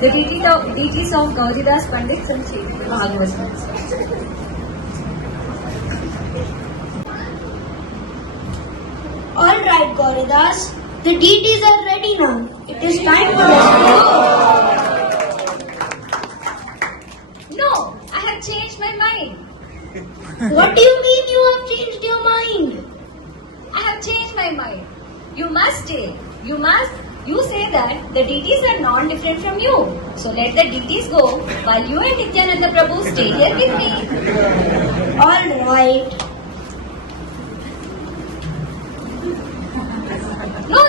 the deities of Gauridas Pandits and Chaitanya Bhagavatas. All right, Gauridas, the deities are ready now. It is time for us. No, I have changed my mind. What do you mean you have changed your mind? I have changed my mind. You must stay. You say that the deities are non-different from you. So let the deities go while you and Nityananda Prabhu stay here with me. All right. No,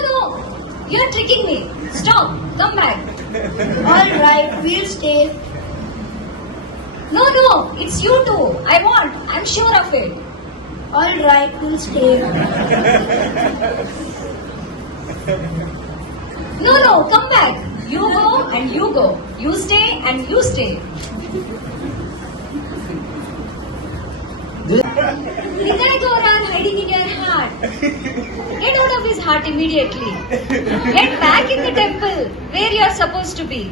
you are tricking me. Stop. Come back. All right, we'll stay. No, it's you too. I'm sure of it. All right, we'll stay. No, come back. You go and you go. You stay and you stay. Hidaya Gaura are hiding in your heart. Get out of his heart immediately. Get back in the temple where you are supposed to be.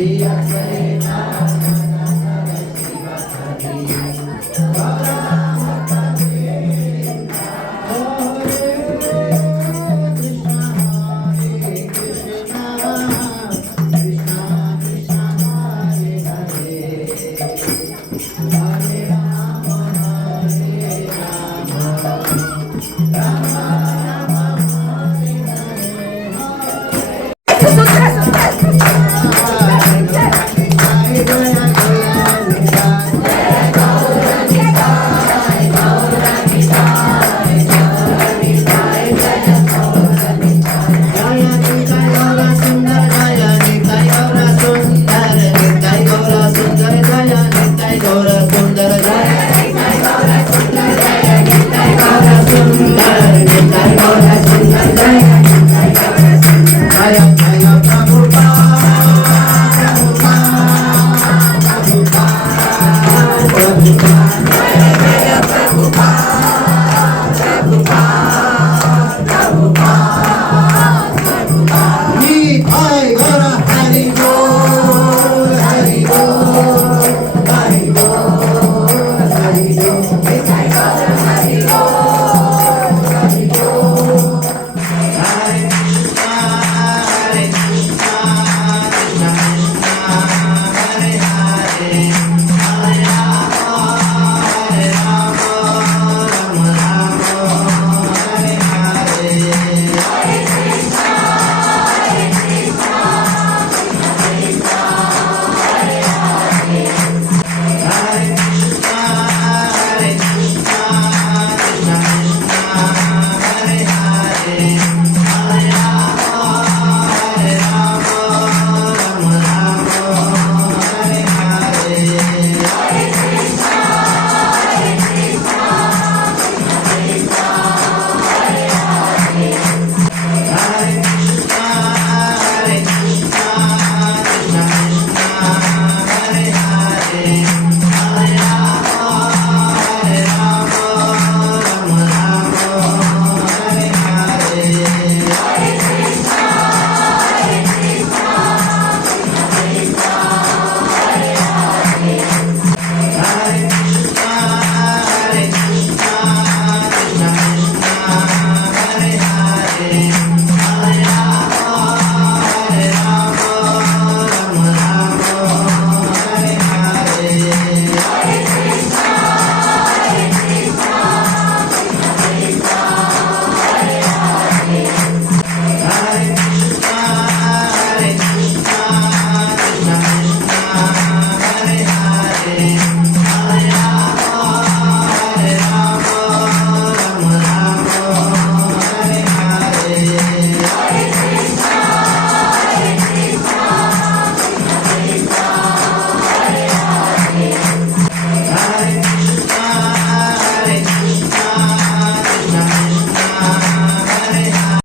Shri